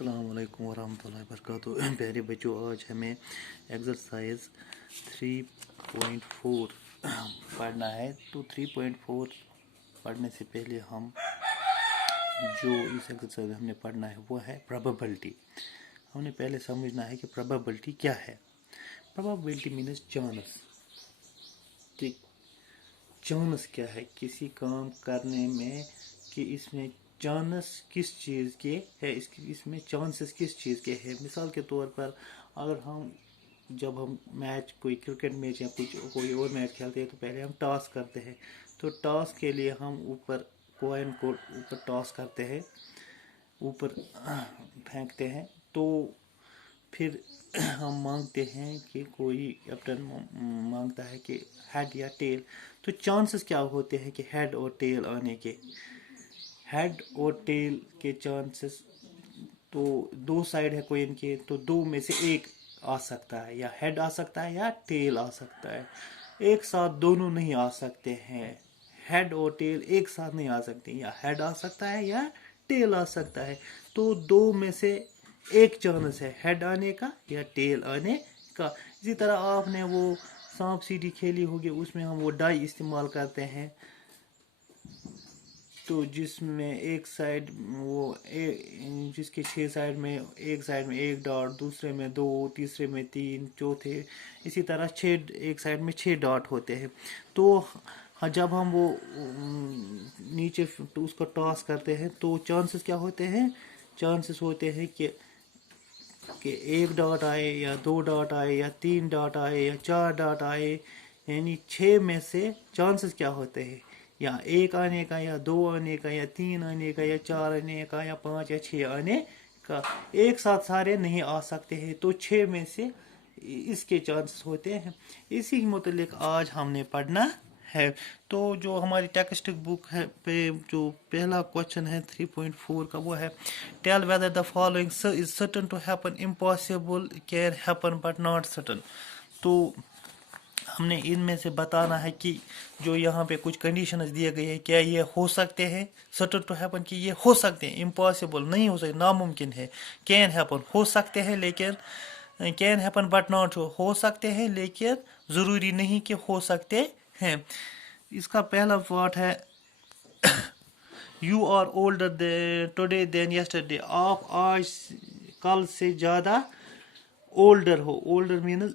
अस्सलाम वालेकुम वरहमतुल्लाहि वबरकातुहू। प्यारे बच्चों, आज हमें एक्सरसाइज 3.4 पढ़ना है। तो 3.4 पढ़ने से पहले हम जो इस एक्सरसाइज हमने पढ़ना है वो है प्रोबेबिलिटी। हमने पहले समझना है कि प्रोबेबिलिटी क्या है। Probability means chance. ठीक, चांस क्या है किसी काम करने में, कि इसमें चांस किस चीज़ के है, इसमें चांसेस किस चीज़ के है। मिसाल के तौर पर अगर जब हम मैच, कोई क्रिकेट मैच या कोई और मैच खेलते हैं तो पहले हम टॉस करते हैं। तो टॉस के लिए हम ऊपर कॉइन को ऊपर टॉस करते हैं, ऊपर फेंकते हैं। तो फिर हम मांगते हैं कि कोई कैप्टन मांगता है कि हेड या टेल। तो चांसेस क्या होते हैं कि हेड और टेल आने के। हेड और टेल के चांसेस, तो दो साइड है कॉइन के, तो दो में से एक आ सकता है, या हेड आ सकता है या टेल आ सकता है। एक साथ दोनों नहीं आ सकते हैं, हेड और टेल एक साथ नहीं आ सकते, या हेड आ सकता है या टेल आ सकता है। तो दो में से एक चांस है हेड आने का या टेल आने का। इसी तरह आपने वो सांप सीढ़ी खेली होगी, उसमें हम वो डाई इस्तेमाल करते हैं। तो जिसमें एक साइड जिसके 6 साइड में, एक साइड में एक डॉट, दूसरे में 2, तीसरे में 3, चौथे इसी तरह 6, एक साइड में 6 डॉट होते हैं। तो जब हम वो नीचे तो उसको टॉस करते हैं तो चांसेस क्या होते हैं। चांसेस होते हैं कि एक डॉट आए या 2 डॉट आए या 3 डॉट आए या 4 डॉट आए। यानी 6 में से चांसेस क्या होते हैं, या एक आने का, या 2 आने का, या 3 आने का, या 4 आने का, या 5 या 6 आने का। एक साथ सारे नहीं आ सकते हैं, तो 6 में से इसके चांसेस होते हैं। इसी के मुतालिक आज हमने पढ़ना है। तो जो हमारी टेक्स्ट बुक है पे जो पहला क्वेश्चन है 3.4 का, वो है tell whether the following is certain to happen, impossible, can happen but not certain. तो हमने इनमें से बताना है कि जो यहाँ पे कुछ कंडीशंस दिए गए हैं, क्या ये हो सकते हैं, सर्टन टू हैपन कि ये हो सकते हैं, इम्पॉसिबल नहीं हो सकते, नामुमकिन है, कैन हैपन हो सकते हैं लेकिन, कैन हैपन बट नॉट हो सकते हैं लेकिन ज़रूरी नहीं कि हो सकते हैं। इसका पहला पार्ट है you are older today than yesterday. आप आज कल से ज़्यादा ओल्डर हो। ओल्डर मीन्स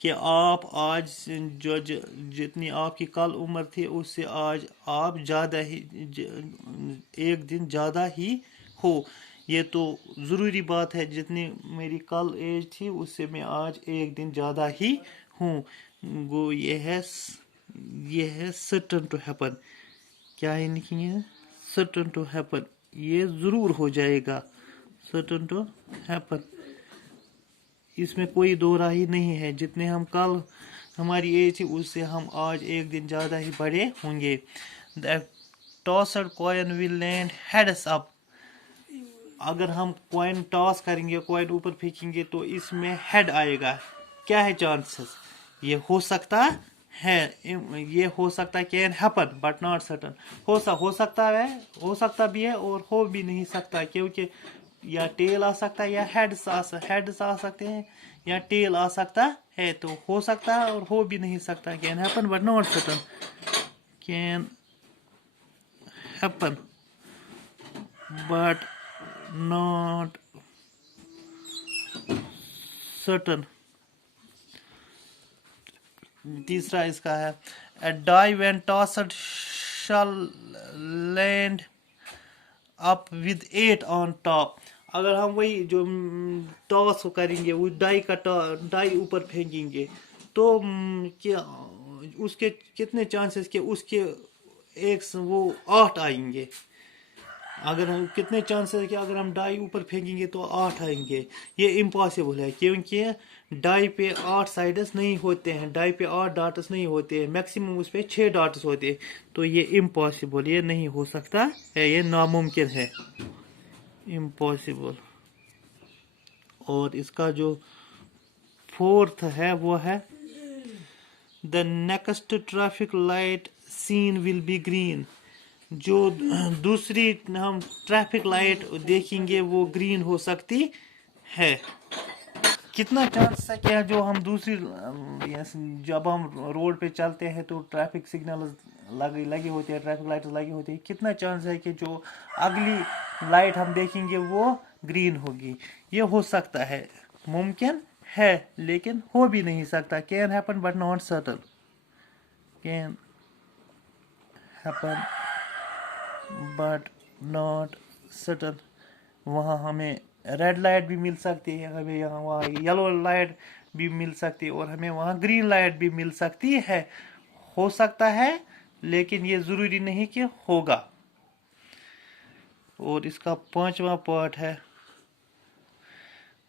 कि आप आज जो जितनी आपकी कल उम्र थी उससे आज आप ज़्यादा ही एक दिन ज़्यादा ही हो। ये तो ज़रूरी बात है, जितनी मेरी कल एज थी उससे मैं आज एक दिन ज़्यादा ही हूँ। वो ये है सर्टन टू हैपन। क्या है लिखी है, सर्टन टू हैपन, ये ज़रूर हो जाएगा, सर्टन टू हैपन। इसमें कोई दो राय नहीं है, जितने हम कल हमारी एज थी उससे हम आज एक दिन ज़्यादा ही बड़े होंगे। The tossed coin will land heads up. अगर हम कॉइन टॉस करेंगे, कॉइन ऊपर फेंकेंगे, तो इसमें हेड आएगा। क्या है चांसेस, ये हो सकता है, ये हो सकता है, can happen but not certain. हो सकता है, हो सकता भी है और हो भी नहीं सकता, क्योंकि या टेल आ सकता है या हेड्स आ सकते हैं, या टेल आ सकता है। तो हो सकता है और हो भी नहीं सकता, can happen but not certain, can happen but not certain. तीसरा इसका है a die when tossed shall land up with 8 on top। अगर हम वही जो टॉस करेंगे, वो डाई ऊपर फेंकेंगे, तो क्या उसके कितने चांसेस के उसके एक वो 8 आएंगे। अगर हम कितने चांसेस है कि अगर हम डाई ऊपर फेंकेंगे तो 8 आएंगे। ये इम्पॉसिबल है, क्योंकि डाई पे 8 साइड्स नहीं होते हैं, डाई पे 8 डॉट्स नहीं होते हैं, मैक्सिमम उस पे 6 डॉट्स होते हैं। तो ये इम्पॉसिबल, ये नहीं हो सकता है, ये नामुमकिन है, इम्पॉसिबल। और इसका जो फोर्थ है वो है the next traffic light seen will be green. جو دوسری ہم ٹریفک لائٹ دیکھیں گے وہ گرین ہو سکتی ہے. کتنا چانس ہے کہ جو ہم دوسری جب ہم روڈ پہ چلتے ہیں تو ٹریفک سگنلز لگے ہوتے ہیں, ٹریفک لائٹس لگی ہوتی ہیں, کتنا چانس ہے کہ جو اگلی لائٹ ہم دیکھیں گے وہ گرین ہوگی. یہ ہو سکتا ہے, ممکن ہے لیکن ہو بھی نہیں سکتا. Can happen but not certain. Can happen but not certain. وہاں ہمیں ریڈ لائٹ بھی مل سکتی ہے, ہمیں یہاں وہاں یلو لائٹ بھی مل سکتی ہے, اور ہمیں وہاں گرین لائٹ بھی مل سکتی ہے. ہو سکتا ہے لیکن یہ ضروری نہیں کہ ہوگا. اور اس کا 5واں پارٹ ہے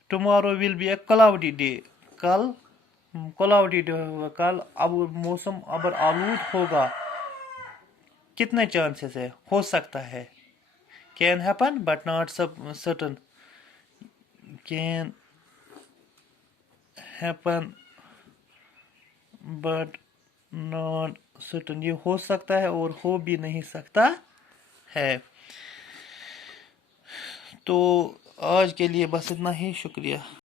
tomorrow will be a cloudy day. کل کلاؤڈی ڈے ہوگا, کل اب موسم ابر آلود ہوگا. کتنے چانسز ہے, ہو سکتا ہے. Can happen but not certain. Can happen but not certain. یہ ہو سکتا ہے اور ہو بھی نہیں سکتا ہے. تو آج کے لیے بس اتنا ہی. شکریہ.